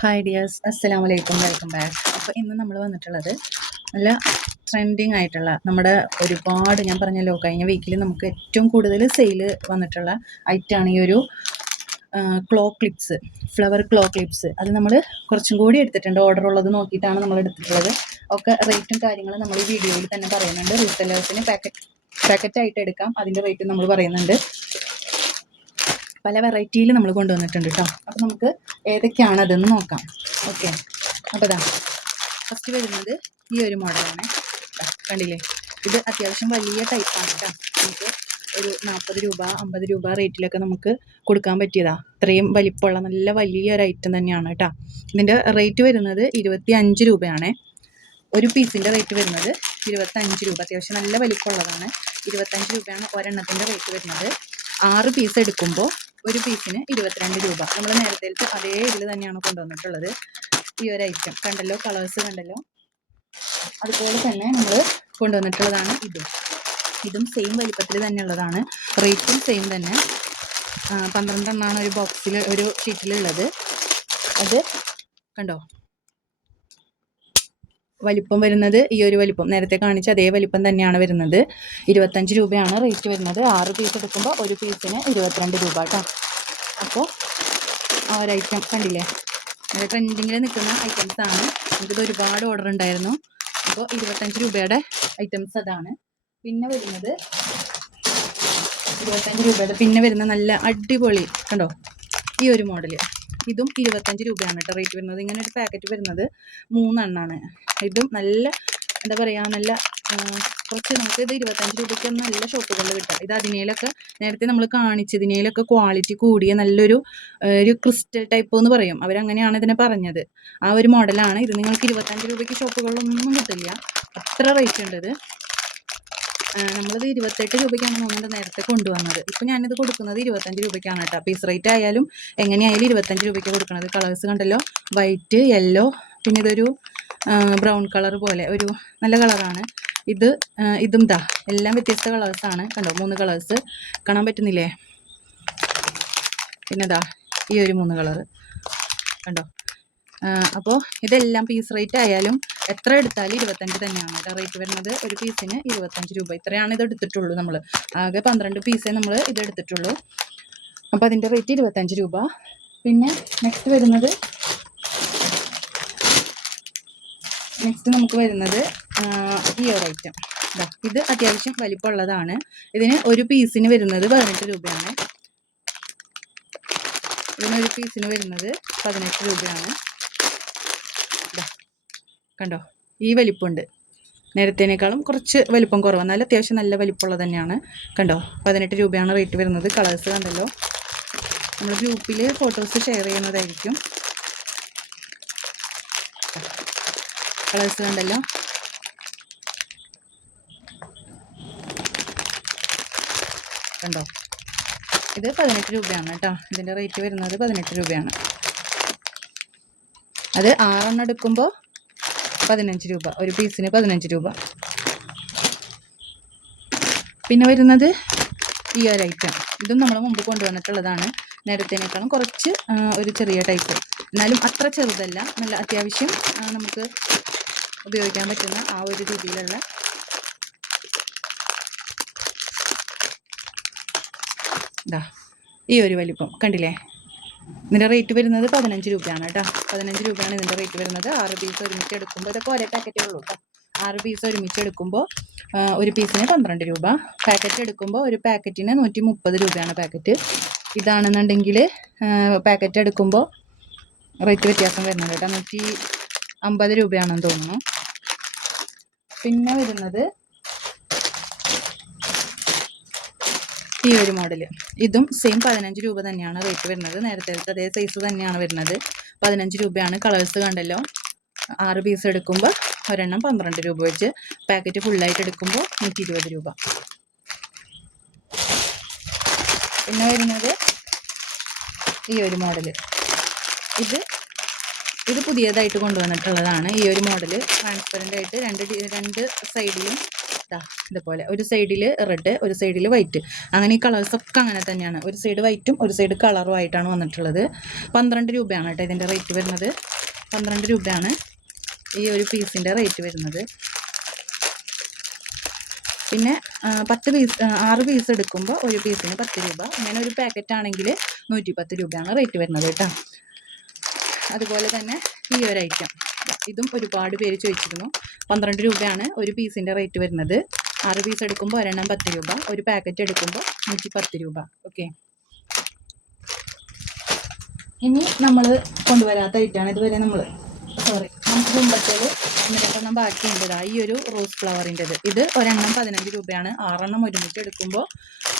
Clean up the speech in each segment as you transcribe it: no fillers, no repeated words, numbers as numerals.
Hi dears, അസ്സലാമു അലൈക്കും, welcome back. അപ്പോൾ ഇന്ന് നമ്മൾ വന്നിട്ടുള്ളത് നല്ല ട്രെൻഡിങ് ആയിട്ടുള്ള നമ്മുടെ ഒരുപാട്, ഞാൻ പറഞ്ഞല്ലോ കഴിഞ്ഞ വീക്കിൽ നമുക്ക് ഏറ്റവും കൂടുതൽ സെയിൽ വന്നിട്ടുള്ള ഐറ്റമാണ് ഈ ഒരു ക്ലോ ക്ലിപ്സ്, ഫ്ലവർ ക്ലോ ക്ലിപ്സ്. അത് നമ്മൾ കുറച്ചും കൂടി എടുത്തിട്ടുണ്ട്, ഓർഡർ ഉള്ളത് നോക്കിയിട്ടാണ് നമ്മൾ എടുത്തിട്ടുള്ളത്. ഒക്കെ റേറ്റും കാര്യങ്ങളും നമ്മൾ ഈ വീഡിയോയിൽ തന്നെ പറയുന്നുണ്ട്. റീസെല്ലേഴ്സിന് പാക്കറ്റായിട്ട് എടുക്കാം, അതിൻ്റെ റേറ്റ് നമ്മൾ പറയുന്നുണ്ട്. പല വെറൈറ്റിയിൽ നമ്മൾ കൊണ്ടുവന്നിട്ടുണ്ട് കേട്ടോ. അപ്പോൾ നമുക്ക് ഏതൊക്കെയാണ് അതെന്ന് നോക്കാം. ഓക്കെ, അപ്പോൾ ഇതാ ഫസ്റ്റ് വരുന്നത് ഈ ഒരു മോഡലാണ്. കണ്ടില്ലേ, ഇത് അത്യാവശ്യം വലിയ ടൈപ്പാണ് കേട്ടോ. നമുക്ക് ഒരു 40 രൂപ 50 രൂപ റേറ്റിലൊക്കെ നമുക്ക് കൊടുക്കാൻ പറ്റിയതാ. ഇത്രയും വലിപ്പമുള്ള നല്ല വലിയൊരു ഐറ്റം തന്നെയാണ് കേട്ടോ. ഇതിൻ്റെ റേറ്റ് വരുന്നത് 25 രൂപയാണ്. ഒരു പീസിൻ്റെ റേറ്റ് വരുന്നത് 25 രൂപ. അത്യാവശ്യം നല്ല വലിപ്പമുള്ളതാണ്. 25 രൂപയാണ് ഒരെണ്ണത്തിൻ്റെ റേറ്റ് വരുന്നത്. 6 പീസ് എടുക്കുമ്പോൾ ഒരു പീസിന് 22 രൂപ. നമ്മൾ നേരത്തെ അതേ ഇതിൽ തന്നെയാണ് കൊണ്ടുവന്നിട്ടുള്ളത്. ഈ ഒരു ഐറ്റം കണ്ടല്ലോ, കളേഴ്സ് കണ്ടല്ലോ. അതുപോലെ തന്നെ നമ്മൾ കൊണ്ടുവന്നിട്ടുള്ളതാണ് ഇതും സെയിം വലിപ്പത്തിൽ തന്നെ ഉള്ളതാണ്. റേറ്റും സെയിം തന്നെ. 12 എണ്ണമാണ് ഒരു ബോക്സിൽ, ഒരു ഷീറ്റിലുള്ളത്. അത് കണ്ടോ, വലിപ്പം വരുന്നത് ഈ ഒരു വലിപ്പം നേരത്തെ കാണിച്ച അതേ വലിപ്പം തന്നെയാണ് വരുന്നത്. 25 രൂപയാണ് റേറ്റ് വരുന്നത്. 6 പീസ് എടുക്കുമ്പോൾ ഒരു പീസിന് 22 രൂപ കേട്ടോ. അപ്പോൾ ആ ഒരു ഐറ്റം കണ്ടില്ലേ, നല്ല ട്രെൻഡിങ്ങിൽ നിൽക്കുന്ന ഐറ്റംസ് ആണ്. നമുക്കിത് ഒരുപാട് ഓർഡർ ഉണ്ടായിരുന്നു. അപ്പോൾ 25 രൂപയുടെ ഐറ്റംസ് അതാണ്. പിന്നെ വരുന്നത് 25 രൂപയുടെ പിന്നെ വരുന്ന നല്ല അടിപൊളി കണ്ടോ, ഈ ഒരു മോഡല്. ഇതും 25 രൂപയാണ് കേട്ടോ റേറ്റ് വരുന്നത്. ഇങ്ങനെ ഒരു പാക്കറ്റ് വരുന്നത് 3 എണ്ണമാണ്. ഇതും നല്ല എന്താ പറയുക, നല്ല കുറച്ച് നമുക്ക് ഇത് 25 രൂപയ്ക്ക് നല്ല ഷോപ്പുകളിൽ കിട്ടുക. ഇത് അതിനേലൊക്കെ നേരത്തെ നമ്മൾ കാണിച്ചതിനേലൊക്കെ ക്വാളിറ്റി കൂടിയ നല്ലൊരു ഒരു ക്രിസ്റ്റൽ ടൈപ്പ് എന്ന് പറയും, അവരങ്ങനെയാണ് ഇതിനെ പറഞ്ഞത്. ആ ഒരു മോഡലാണ് ഇത്. നിങ്ങൾക്ക് 25 രൂപയ്ക്ക് ഷോപ്പുകളിലൊന്നും കിട്ടില്ല, അത്ര റേറ്റ് ഉണ്ട് ഇത്. നമ്മളിത് 28 രൂപയ്ക്കാണ് നമ്മൾ നേരത്തെ കൊണ്ടുവന്നത്. ഇപ്പം ഞാനിത് കൊടുക്കുന്നത് 25 രൂപയ്ക്കാണ് കേട്ടോ. പീസ് റേറ്റ് ആയാലും എങ്ങനെയായാലും 25 രൂപയ്ക്ക് കൊടുക്കുന്നത്. കളേഴ്സ് കണ്ടല്ലോ, വൈറ്റ്, യെല്ലോ, പിന്നെ ഇതൊരു ബ്രൗൺ കളർ പോലെ ഒരു നല്ല കളറാണ് ഇത്. ഇതും ദാ എല്ലാം വ്യത്യസ്ത കളേഴ്സാണ് കണ്ടോ. 3 കളേഴ്സ് കാണാൻ പറ്റുന്നില്ലേ. പിന്നെ ദാ ഈ ഒരു 3 കളറ് കണ്ടോ. അപ്പോൾ ഇതെല്ലാം പീസ് റേറ്റ് ആയാലും എത്ര എടുത്താലും 25 തന്നെയാണ് കേട്ടോ റേറ്റ് വരുന്നത്. ഒരു പീസിന് 25 രൂപ. ഇത്രയാണ് ഇത് എടുത്തിട്ടുള്ളൂ. നമ്മൾ ആകെ 12 പീസേ നമ്മൾ ഇത് എടുത്തിട്ടുള്ളൂ. അപ്പോൾ അതിൻ്റെ റേറ്റ് 25 രൂപ. പിന്നെ നെക്സ്റ്റ് നമുക്ക് വരുന്നത് ഈ ഒരു ഐറ്റം. ഇത് അത്യാവശ്യം വലിപ്പമുള്ളതാണ്. ഇതിന് ഒരു പീസിന് വരുന്നത് 18 രൂപയാണ്. ഇതിനൊരു പീസിന് വരുന്നത് 18 രൂപയാണ്. കണ്ടോ, ഈ വലിപ്പമുണ്ട്. നേരത്തേനേക്കാളും കുറച്ച് വലിപ്പം കുറവാണ്, എന്നാലും അത്യാവശ്യം നല്ല വലിപ്പമുള്ളത് തന്നെയാണ്. കണ്ടോ, 18 രൂപയാണ് റേറ്റ് വരുന്നത്. കളേഴ്സ് കണ്ടല്ലോ, നമ്മൾ ഗ്രൂപ്പിൽ ഫോട്ടോസ് ഷെയർ ചെയ്യുന്നതായിരിക്കും. കളേഴ്സ് കണ്ടല്ലോ. കണ്ടോ, ഇത് 18 രൂപയാണ് കേട്ടോ. ഇതിൻ്റെ റേറ്റ് വരുന്നത് 18 രൂപയാണ്. അത് 6 എണ്ണം എടുക്കുമ്പോൾ 15 രൂപ. ഒരു പീസിന് 15 രൂപ. പിന്നെ വരുന്നത് ഈ ഒരു ഐറ്റം. ഇതും നമ്മൾ മുമ്പ് കൊണ്ടുവന്നിട്ടുള്ളതാണ്. നേരത്തേനേക്കാളും കുറച്ച് ഒരു ചെറിയ ടൈപ്പ്, എന്നാലും അത്ര ചെറുതല്ല. നല്ല അത്യാവശ്യം നമുക്ക് ഉപയോഗിക്കാൻ പറ്റുന്ന ആ ഒരു രീതിയിലുള്ള ഈ ഒരു വലിപ്പം കണ്ടില്ലേ. ഇതിൻ്റെ റേറ്റ് വരുന്നത് 15 രൂപയാണ് കേട്ടോ. 15 രൂപയാണ് ഇതിൻ്റെ റേറ്റ് വരുന്നത്. 6 പീസ് ഒരുമിച്ച് എടുക്കുമ്പോൾ, ഇതൊക്കെ ഒരേ പാക്കറ്റേ ഉള്ളൂ കേട്ടോ. 6 പീസ് ഒരുമിച്ച് എടുക്കുമ്പോൾ ഒരു പീസിന് 12 രൂപ. പാക്കറ്റ് എടുക്കുമ്പോൾ ഒരു പാക്കറ്റിന് 130 രൂപയാണ് പാക്കറ്റ്. ഇതാണെന്നുണ്ടെങ്കിൽ പാക്കറ്റ് എടുക്കുമ്പോൾ റേറ്റ് വ്യത്യാസം വരുന്നുണ്ട് കേട്ടോ. 150 രൂപയാണെന്ന് തോന്നുന്നു. പിന്നെ വരുന്നത് ഈ ഒരു മോഡല്. ഇതും സെയിം 15 രൂപ തന്നെയാണ് റേറ്റ് വരുന്നത്. നേരത്തെ അതേ സൈസ് തന്നെയാണ് വരുന്നത്. 15 രൂപയാണ്. കളേഴ്സ് കണ്ടല്ലോ. 6 പീസ് എടുക്കുമ്പോൾ ഒരെണ്ണം 12 രൂപ വെച്ച്. പാക്കറ്റ് ഫുള്ളായിട്ട് എടുക്കുമ്പോൾ 120 രൂപ. പിന്നെ വരുന്നത് ഈ ഒരു മോഡല്. ഇത് പുതിയതായിട്ട് കൊണ്ടുവന്നിട്ടുള്ളതാണ്. ഈ ഒരു മോഡല് ട്രാൻസ്പെറൻ്റ് ആയിട്ട് രണ്ട് സൈഡിലും ഇതുപോലെ ഒരു സൈഡിൽ റെഡ് ഒരു സൈഡിൽ വൈറ്റ്, അങ്ങനെ ഈ കളേഴ്സൊക്കെ അങ്ങനെ തന്നെയാണ്. ഒരു സൈഡ് വൈറ്റും ഒരു സൈഡ് കളറും ആയിട്ടാണ് വന്നിട്ടുള്ളത്. 12 രൂപയാണ് കേട്ടോ ഇതിൻ്റെ റേറ്റ് വരുന്നത്. 12 രൂപയാണ് ഈ ഒരു പീസിൻ്റെ റേറ്റ് വരുന്നത്. പിന്നെ 6 പീസ് എടുക്കുമ്പോൾ ഒരു പീസിന് 10 രൂപ. ഇങ്ങനെ ഒരു പാക്കറ്റ് ആണെങ്കിൽ 110 രൂപയാണ് റേറ്റ് വരുന്നത് കേട്ടോ. അതുപോലെ തന്നെ ഈ ഒരു ഐറ്റം ഇതും ഒരുപാട് പേര് ചോദിച്ചിരുന്നു. 12 രൂപയാണ് ഒരു പീസിൻ്റെ റേറ്റ് വരുന്നത്. 6 പീസ് എടുക്കുമ്പോൾ ഒരെണ്ണം 10 രൂപ, ഒരു പാക്കറ്റ് എടുക്കുമ്പോൾ 110 രൂപ. ഓക്കെ, ഇനി നമ്മൾ കൊണ്ടുവരാത്ത ഐറ്റമാണ് ഇതുവരെ നമുക്ക് മുമ്പത്തേൽ ഒന്നെണ്ണം ബാക്കിയുണ്ട്. ഈ ഒരു റോസ് ഫ്ലവറിൻ്റെത്, ഇത് ഒരെണ്ണം 15 രൂപയാണ്. 6 ഒരുമിച്ച് എടുക്കുമ്പോൾ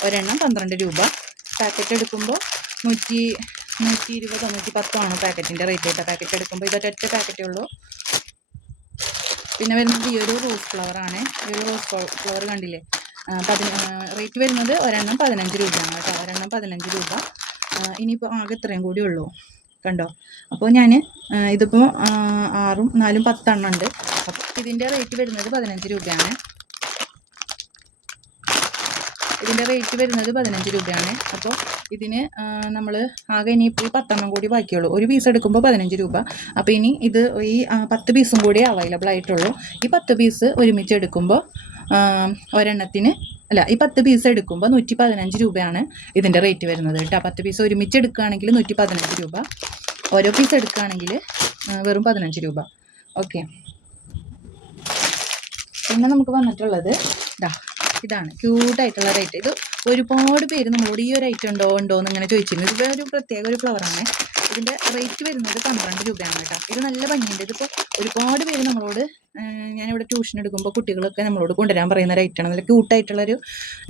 ഒരെണ്ണം 12 രൂപ. പാക്കറ്റ് എടുക്കുമ്പോൾ 120 110 ആണ് പാക്കറ്റിൻ്റെ റേറ്റ് കേട്ടോ. പാക്കറ്റ് എടുക്കുമ്പോൾ ഇതൊറ്റ പാക്കറ്റേ ഉള്ളൂ. പിന്നെ വരുന്നത് ഈ ഒരു റോസ് ഫ്ലവറാണ്. ഈ ഒരു റോസ് ഫ്ലവർ കണ്ടില്ലേ, റേറ്റ് വരുന്നത് ഒരെണ്ണം 15 രൂപയാണ് കേട്ടോ. ഒരെണ്ണം 15 രൂപ. ഇനിയിപ്പോൾ ആകെ ഇത്രയും കൂടി ഉള്ളൂ കണ്ടോ. അപ്പോൾ ഞാൻ ഇതിപ്പോൾ 6ഉം 4ഉം 10 എണ്ണം ഉണ്ട്. അപ്പോൾ ഇതിൻ്റെ റേറ്റ് വരുന്നത് 15 രൂപയാണ്. ഇതിൻ്റെ റേറ്റ് വരുന്നത് 15 രൂപയാണ്. അപ്പോൾ ഇതിന് നമ്മൾ ആകെ ഇനിയിപ്പോൾ ഈ 10 എണ്ണം കൂടി ബാക്കിയുള്ളൂ. ഒരു പീസ് എടുക്കുമ്പോൾ 15 രൂപ. അപ്പോൾ ഇനി ഇത് ഈ 10 പീസും കൂടി അവൈലബിൾ ആയിട്ടുള്ളൂ. ഈ 10 പീസ് ഒരുമിച്ച് എടുക്കുമ്പോൾ ഒരെണ്ണത്തിന് ഈ 10 പീസ് എടുക്കുമ്പോൾ 115 രൂപയാണ് ഇതിൻ്റെ റേറ്റ് വരുന്നത് കേട്ടോ. 10 പീസ് ഒരുമിച്ച് എടുക്കുകയാണെങ്കിൽ 115 രൂപ. ഓരോ പീസ് എടുക്കുകയാണെങ്കിൽ വെറും 15 രൂപ. ഓക്കെ, പിന്നെ നമുക്ക് വന്നിട്ടുള്ളത് ഇതാണ് ക്യൂട്ടായിട്ടുള്ള റേറ്റ്. ഇത് ഒരുപാട് പേര് നമ്മളോട് ഈ ഒരു ഐറ്റം ഉണ്ടോ എന്ന് ഇങ്ങനെ ചോദിച്ചിരുന്നു. ഇത് ഒരു പ്രത്യേക ഒരു ഫ്ലവറാണ്. ഇതിൻ്റെ റേറ്റ് വരുന്നത് 12 രൂപയാണ് കേട്ടോ. ഇത് നല്ല ഭംഗിയുണ്ട്. ഇതിപ്പോൾ ഒരുപാട് പേര് നമ്മളോട്, ഞാനിവിടെ ട്യൂഷൻ എടുക്കുമ്പോൾ കുട്ടികളൊക്കെ നമ്മളോട് കൊണ്ടുവരാൻ പറയുന്ന ഒരു ഐറ്റമാണ്. നല്ല ക്യൂട്ടായിട്ടുള്ളൊരു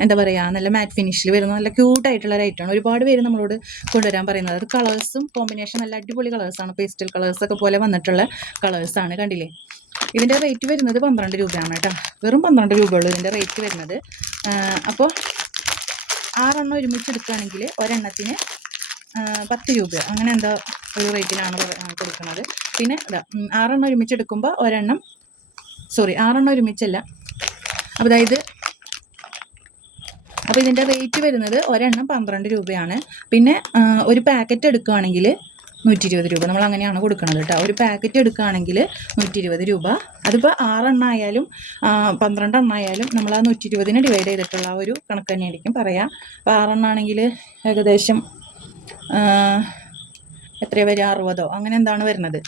എന്താ പറയുക, നല്ല മാറ്റ് ഫിനിഷിൽ വരുന്ന നല്ല ക്യൂട്ടായിട്ടുള്ള ഒരു ഐറ്റമാണ്. ഒരുപാട് പേര് നമ്മളോട് കൊണ്ടുവരാൻ പറയുന്നത്. അത് കളേഴ്സും കോമ്പിനേഷൻ നല്ല അടിപൊളി കളേഴ്സാണ്. പേസ്റ്റൽ കളേഴ്സൊക്കെ പോലെ വന്നിട്ടുള്ള കളേഴ്സാണ്. കണ്ടില്ലേ, ഇതിൻ്റെ റേറ്റ് വരുന്നത് 12 രൂപയാണ് കേട്ടോ. വെറും 12 രൂപയുള്ളൂ ഇതിൻ്റെ റേറ്റ് വരുന്നത്. അപ്പോൾ 6 എണ്ണം ഒരുമിച്ച് എടുക്കുകയാണെങ്കിൽ ഒരെണ്ണത്തിന് 10 രൂപ അങ്ങനെ എന്താ ഒരു റേറ്റിനാണ് കൊടുക്കുന്നത്. പിന്നെ 6 എണ്ണം ഒരുമിച്ച് എടുക്കുമ്പോൾ 6 എണ്ണം ഒരുമിച്ചല്ല. അപ്പോൾ ഇതിൻ്റെ റേറ്റ് വരുന്നത് ഒരെണ്ണം 12 രൂപയാണ്. പിന്നെ ഒരു പാക്കറ്റ് എടുക്കുകയാണെങ്കിൽ 120 രൂപ. നമ്മൾ അങ്ങനെയാണ് കൊടുക്കുന്നത് കേട്ടോ. ഒരു പാക്കറ്റ് എടുക്കുകയാണെങ്കിൽ 120 രൂപ. അതിപ്പോൾ 6 എണ്ണം ആയാലും 12 എണ്ണം ആയാലും നമ്മൾ ആ 120നെ ഡിവൈഡ് ചെയ്തിട്ടുള്ള ആ ഒരു കണക്ക് തന്നെയായിരിക്കും പറയാം. അപ്പോൾ 6 എണ്ണം ആണെങ്കിൽ ഏകദേശം എത്ര വരിക, 60 അങ്ങനെ എന്താണ് വരുന്നത്.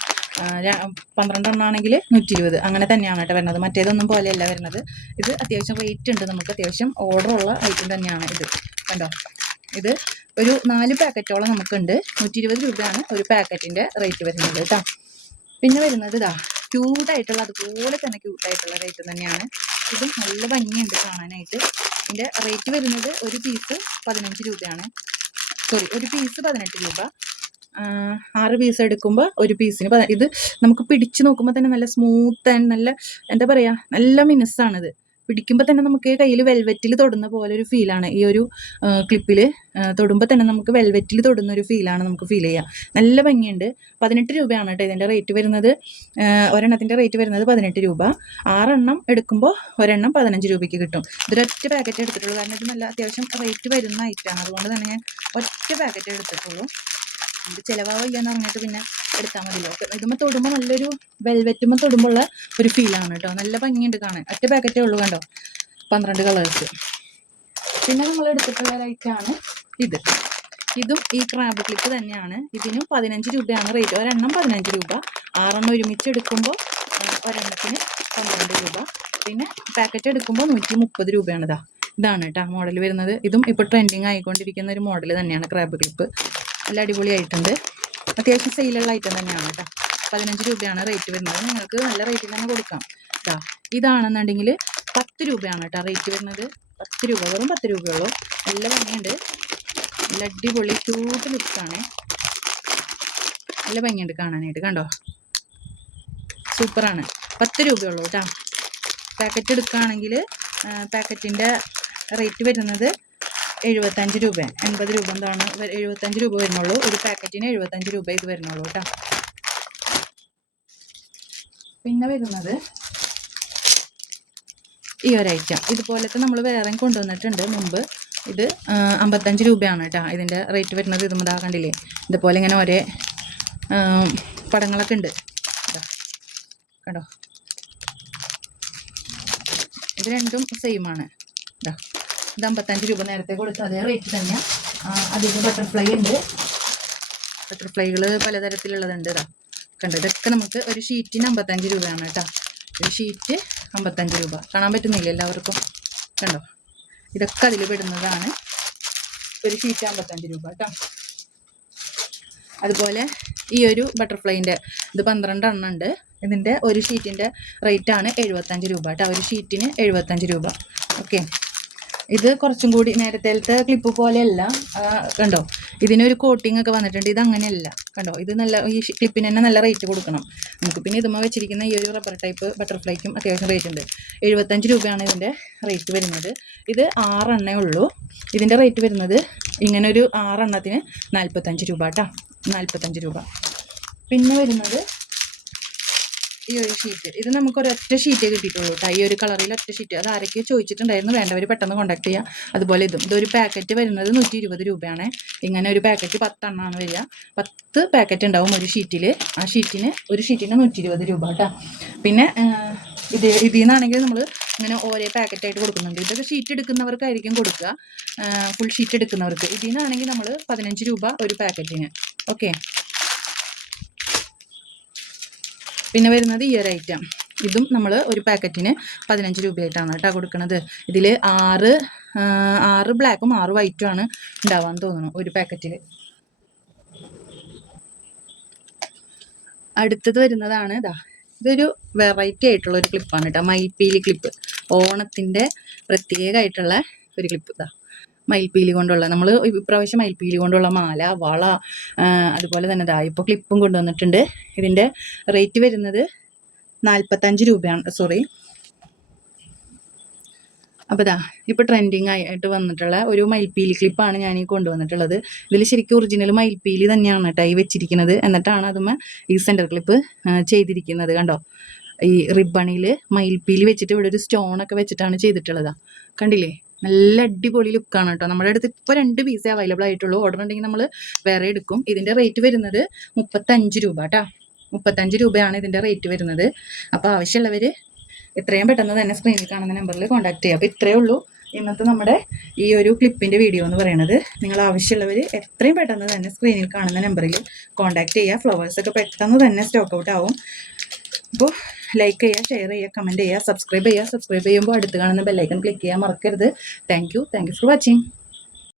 12 എണ്ണം ആണെങ്കിൽ 120 അങ്ങനെ തന്നെയാണ് കേട്ടോ വരുന്നത്. മറ്റേതൊന്നും പോലെയല്ല വരുന്നത്. ഇത് അത്യാവശ്യം റേറ്റ് ഉണ്ട്, നമുക്ക് അത്യാവശ്യം ഓർഡറുള്ള ഐറ്റം തന്നെയാണ് ഇത് കണ്ടോ. ഇത് ഒരു 4 പാക്കറ്റോളം നമുക്കുണ്ട്. 120 രൂപയാണ് ഒരു പാക്കറ്റിൻ്റെ റേറ്റ് വരുന്നത് കേട്ടോ. പിന്നെ വരുന്നത് ക്യൂട്ടായിട്ടുള്ള, അതുപോലെ തന്നെ ക്യൂട്ടായിട്ടുള്ള റേറ്റ് തന്നെയാണ്. ഇതും നല്ല ഭംഗിയുണ്ട് കാണാനായിട്ട്. ഇതിൻ്റെ റേറ്റ് വരുന്നത് ഒരു പീസ് 15 രൂപയാണ്. ഒരു പീസ് 18 രൂപ. 6 പീസ് എടുക്കുമ്പോൾ ഒരു പീസിന് ഇത് നമുക്ക് പിടിച്ച് നോക്കുമ്പോൾ തന്നെ നല്ല സ്മൂത്ത് ആൻഡ് നല്ല എന്താ പറയുക, നല്ല മിനുസാണിത്. പിടിക്കുമ്പോൾ തന്നെ നമുക്ക് കയ്യിൽ വെൽവെറ്റിൽ തൊടുന്ന പോലെ ഒരു ഫീലാണ്. ഈ ഒരു ക്ലിപ്പിൽ തൊടുമ്പോൾ തന്നെ നമുക്ക് വെൽവെറ്റിൽ തൊടുന്ന ഒരു ഫീലാണ് നമുക്ക് ഫീൽ ചെയ്യുക. നല്ല ഭംഗിയുണ്ട്. 18 രൂപയാണ് കേട്ടോ ഇതിൻ്റെ റേറ്റ് വരുന്നത്. ഒരെണ്ണത്തിൻ്റെ റേറ്റ് വരുന്നത് 18 രൂപ. 6 എണ്ണം എടുക്കുമ്പോൾ ഒരെണ്ണം 15 രൂപയ്ക്ക് കിട്ടും. ഇതൊരൊറ്റ പാക്കറ്റ് എടുത്തിട്ടുള്ളൂ, കാരണം ഇത് നല്ല അത്യാവശ്യം റേറ്റ് വരുന്ന ഐറ്റമാണ്. അതുകൊണ്ട് തന്നെ ഞാൻ ഒറ്റ പാക്കറ്റ് എടുത്തിട്ടുള്ളൂ. ഇത് ചിലവാവില്ലെന്ന് പറഞ്ഞിട്ട് പിന്നെ എടുത്താൽ മതിയല്ലോ. ഇതുമ്പോൾ തൊടുമ്പോൾ നല്ലൊരു വെൽവെറ്റുമ്പോൾ തൊടുമ്പോൾ ഉള്ള ഒരു ഫീലാണ് കേട്ടോ. നല്ല ഭംഗിയുണ്ട് കാണാൻ. ഒറ്റ പാക്കറ്റേ ഉള്ളൂ കണ്ടോ, 12 കളേഴ്സ്. പിന്നെ നമ്മൾ എടുത്തിട്ടുള്ള ഐറ്റമാണ് ഇതും ഈ ക്രാബ് ക്ലിപ്പ് തന്നെയാണ്. ഇതിനും 15 രൂപയാണ് റേറ്റ്. ഒരെണ്ണം 15 രൂപ. 6 എണ്ണം ഒരുമിച്ച് എടുക്കുമ്പോൾ ഒരെണ്ണത്തിന് 12 രൂപ. പിന്നെ പാക്കറ്റ് എടുക്കുമ്പോൾ 130 രൂപയാണ്. ഇതാണ് കേട്ടോ മോഡൽ വരുന്നത്. ഇതും ഇപ്പോൾ ട്രെൻഡിങ് ആയിക്കൊണ്ടിരിക്കുന്ന ഒരു മോഡൽ തന്നെയാണ് ക്രാബ് ക്ലിപ്പ്. നല്ല അടിപൊളിയായിട്ടുണ്ട്. അത്യാവശ്യം സെയിലുള്ള ഐറ്റം തന്നെയാണ് കേട്ടോ. 15 രൂപയാണ് റേറ്റ് വരുന്നത്. നിങ്ങൾക്ക് നല്ല റേറ്റിൽ തന്നെ കൊടുക്കാം കേട്ടോ. ഇതാണെന്നുണ്ടെങ്കിൽ 10 രൂപയാണ് കേട്ടോ റേറ്റ് വരുന്നത്. 10 രൂപ, വെറും 10 രൂപയുള്ളൂ. നല്ല ഭംഗിയുണ്ട്. നല്ല അടിപൊളി ക്യൂട്ട് ലുക്കാണ്. നല്ല ഭംഗിയുണ്ട് കാണാനായിട്ട് കണ്ടോ, സൂപ്പറാണ്. 10 രൂപയുള്ളൂ കേട്ടോ. പാക്കറ്റ് എടുക്കുകയാണെങ്കിൽ പാക്കറ്റിൻ്റെ റേറ്റ് വരുന്നത് 75 രൂപ, 80 രൂപ എന്താണ് 75 രൂപ വരുന്നുള്ളൂ. ഒരു പാക്കറ്റിന് 75 രൂപ ഇത് വരുന്നുള്ളൂ കേട്ടോ. പിന്നെ വരുന്നത് ഈ ഒരു ഐറ്റം ഇതുപോലത്തെ നമ്മൾ വേറെയും കൊണ്ടുവന്നിട്ടുണ്ട് മുമ്പ്. ഇത് 55 രൂപയാണ് കേട്ടോ ഇതിൻ്റെ റേറ്റ് വരുന്നത്. ഇതും ഇതാ കണ്ടില്ലേ, ഇതുപോലെ ഇങ്ങനെ ഒരേ പടങ്ങളൊക്കെ ഉണ്ട് കണ്ടോ. ഇത് രണ്ടും സെയിമാണ്. ഇതാ ഇത് 55 രൂപ നേരത്തെ കൊടുത്ത അതേ റേറ്റ് തന്നെയാണ്. അതിൽ ബട്ടർഫ്ലൈ ഉണ്ട്. ബട്ടർഫ്ലൈകൾ പലതരത്തിലുള്ളതുണ്ട്. ഇതാ കണ്ടോ, ഇതൊക്കെ നമുക്ക് ഒരു ഷീറ്റിന് 55 രൂപയാണ് കേട്ടോ. ഒരു ഷീറ്റ് 55 രൂപ. കാണാൻ പറ്റുന്നില്ല എല്ലാവർക്കും? കണ്ടോ, ഇതൊക്കെ അതിൽ പെടുന്നതാണ്. ഒരു ഷീറ്റ് 55 രൂപ കേട്ടോ. അതുപോലെ ഈ ഒരു ബട്ടർഫ്ലൈൻ്റെ ഇത് 12 എണ്ണം ഉണ്ട്. ഇതിൻ്റെ ഒരു ഷീറ്റിൻ്റെ റേറ്റാണ് 75 രൂപ കേട്ടോ. ഒരു ഷീറ്റിന് 75 രൂപ. ഓക്കെ, ഇത് കുറച്ചും കൂടി നേരത്തെ ക്ലിപ്പ് പോലെയല്ല. കണ്ടോ, ഇതിനൊരു കോട്ടിംഗ് ഒക്കെ വന്നിട്ടുണ്ട്. ഇത് അങ്ങനെയല്ല കണ്ടോ. ഇത് നല്ല, ഈ ക്ലിപ്പിന് തന്നെ നല്ല റേറ്റ് കൊടുക്കണം നമുക്ക്. പിന്നെ ഇതുമ്മ വെച്ചിരിക്കുന്ന ഈ ഒരു റബ്ബർ ടൈപ്പ് ബട്ടർഫ്ലൈക്കും അത്യാവശ്യം റേറ്റ് ഉണ്ട്. 75 രൂപയാണ് ഇതിൻ്റെ റേറ്റ് വരുന്നത്. ഇത് 6 എണ്ണേ ഉള്ളൂ. ഇതിൻ്റെ റേറ്റ് വരുന്നത് ഇങ്ങനെ ഒരു 6 എണ്ണത്തിന് 45 രൂപ കേട്ടോ. 45 രൂപ. പിന്നെ വരുന്നത് ഈ ഒരു ഷീറ്റ്. ഇത് നമുക്ക് ഒരൊറ്റ ഷീറ്റേ കിട്ടിയിട്ടുള്ളൂ കേട്ടോ. ഈ ഒരു കളറിൽ ഒറ്റ ഷീറ്റ്. അത് ആരൊക്കെ ചോദിച്ചിട്ടുണ്ടായിരുന്നു, വേണ്ടവർ പെട്ടെന്ന് കോൺടാക്ട് ചെയ്യാം. അതുപോലെ ഇതൊരു പാക്കറ്റ് വരുന്നത് 120 രൂപയാണ്. ഇങ്ങനെ ഒരു പാക്കറ്റ് 10 എണ്ണമാണ് വരിക. 10 പാക്കറ്റ് ഉണ്ടാവും ഒരു ഷീറ്റിൽ. ആ ഷീറ്റിന് ഒരു ഷീറ്റിന് 120 രൂപ കേട്ടോ. പിന്നെ ഇതിൽ നിന്നാണെങ്കിൽ നമ്മൾ ഇങ്ങനെ ഓരോ പാക്കറ്റായിട്ട് കൊടുക്കുന്നുണ്ട്. ഇതൊക്കെ ഷീറ്റ് എടുക്കുന്നവർക്കായിരിക്കും കൊടുക്കുക, ഫുൾ ഷീറ്റ് എടുക്കുന്നവർക്ക്. ഇതിൽ നിന്നാണെങ്കിൽ നമ്മൾ 15 രൂപ ഒരു പാക്കറ്റിന്. ഓക്കെ, പിന്നെ വരുന്നത് ഈ ഒരു ഐറ്റം. ഇതും നമ്മൾ ഒരു പാക്കറ്റിന് 15 രൂപയായിട്ടാണ് കേട്ടോ കൊടുക്കുന്നത്. ഇതിൽ 6 ബ്ലാക്കും 6 വൈറ്റും ആണ് ഉണ്ടാവാന്ന് തോന്നുന്നു ഒരു പാക്കറ്റിൽ. അടുത്തത് വരുന്നതാണ് ഇതൊരു വെറൈറ്റി ആയിട്ടുള്ള ഒരു ക്ലിപ്പാണ് കേട്ടോ. മയിൽപ്പീലി ക്ലിപ്പ്. ഓണത്തിൻ്റെ പ്രത്യേകമായിട്ടുള്ള ഒരു ക്ലിപ്പ്. മയിൽപ്പീലി കൊണ്ടുള്ള, നമ്മൾ ഇപ്രാവശ്യം മയിൽപ്പീലി കൊണ്ടുള്ള മാല, വള, അതുപോലെ തന്നെ ഇപ്പോൾ ക്ലിപ്പും കൊണ്ടുവന്നിട്ടുണ്ട്. ഇതിൻ്റെ റേറ്റ് വരുന്നത് 45 രൂപയാണ്. സോറി, അപ്പോൾ ഇപ്പോൾ ട്രെൻഡിങ് ആയിട്ട് വന്നിട്ടുള്ള ഒരു മയിൽപ്പീലി ക്ലിപ്പാണ് ഞാൻ ഈ കൊണ്ടുവന്നിട്ടുള്ളത്. ഇതിൽ ശരിക്കും ഒറിജിനൽ മയിൽപ്പീലി തന്നെയാണ് കേട്ടോ ഈ വെച്ചിരിക്കുന്നത്. എന്നിട്ടാണ് അതുമ്മ ഈ സെൻറ്റർ ക്ലിപ്പ് ചെയ്തിരിക്കുന്നത്. കണ്ടോ, ഈ റിബണിൽ മയിൽപ്പീലി വെച്ചിട്ട് ഇവിടെ ഒരു സ്റ്റോണൊക്കെ വെച്ചിട്ടാണ് ചെയ്തിട്ടുള്ളത്. കണ്ടില്ലേ, നല്ല അടിപൊളി ലുക്കാണ് കേട്ടോ. നമ്മുടെ അടുത്ത് ഇപ്പോൾ 2 പീസേ അവൈലബിൾ ആയിട്ടുള്ളൂ. ഓർഡർ ഉണ്ടെങ്കിൽ നമ്മൾ വേറെ എടുക്കും. ഇതിൻ്റെ റേറ്റ് വരുന്നത് 35 രൂപ കേട്ടോ. 35 രൂപയാണ് ഇതിൻ്റെ റേറ്റ് വരുന്നത്. അപ്പോൾ ആവശ്യമുള്ളവർ എത്രയും പെട്ടെന്ന് തന്നെ സ്ക്രീനിൽ കാണുന്ന നമ്പറിൽ കോൺടാക്ട് ചെയ്യുക. അപ്പോൾ ഇത്രയേ ഉള്ളൂ ഇന്നത്തെ നമ്മുടെ ഈ ഒരു ക്ലിപ്പിൻ്റെ വീഡിയോ എന്ന് പറയുന്നത്. നിങ്ങൾ ആവശ്യമുള്ളവർ എത്രയും പെട്ടെന്ന് തന്നെ സ്ക്രീനിൽ കാണുന്ന നമ്പറിൽ കോൺടാക്ട് ചെയ്യുക. ഫ്ലവേഴ്സൊക്കെ പെട്ടെന്ന് തന്നെ സ്റ്റോക്ക് ഔട്ട് ആവും. അപ്പോൾ ലൈക്ക് ചെയ്യുക, ഷെയർ ചെയ്യുക, കമൻറ്റ് ചെയ്യുക, സബ്സ്ക്രൈബ് ചെയ്യുക. സബ്സ്ക്രൈബ് ചെയ്യുമ്പോൾ അടുത്ത് കാണുന്ന ബെല്ലൈക്കൺ ക്ലിക്ക് ചെയ്യാൻ മറക്കരുത്. Thank you for watching.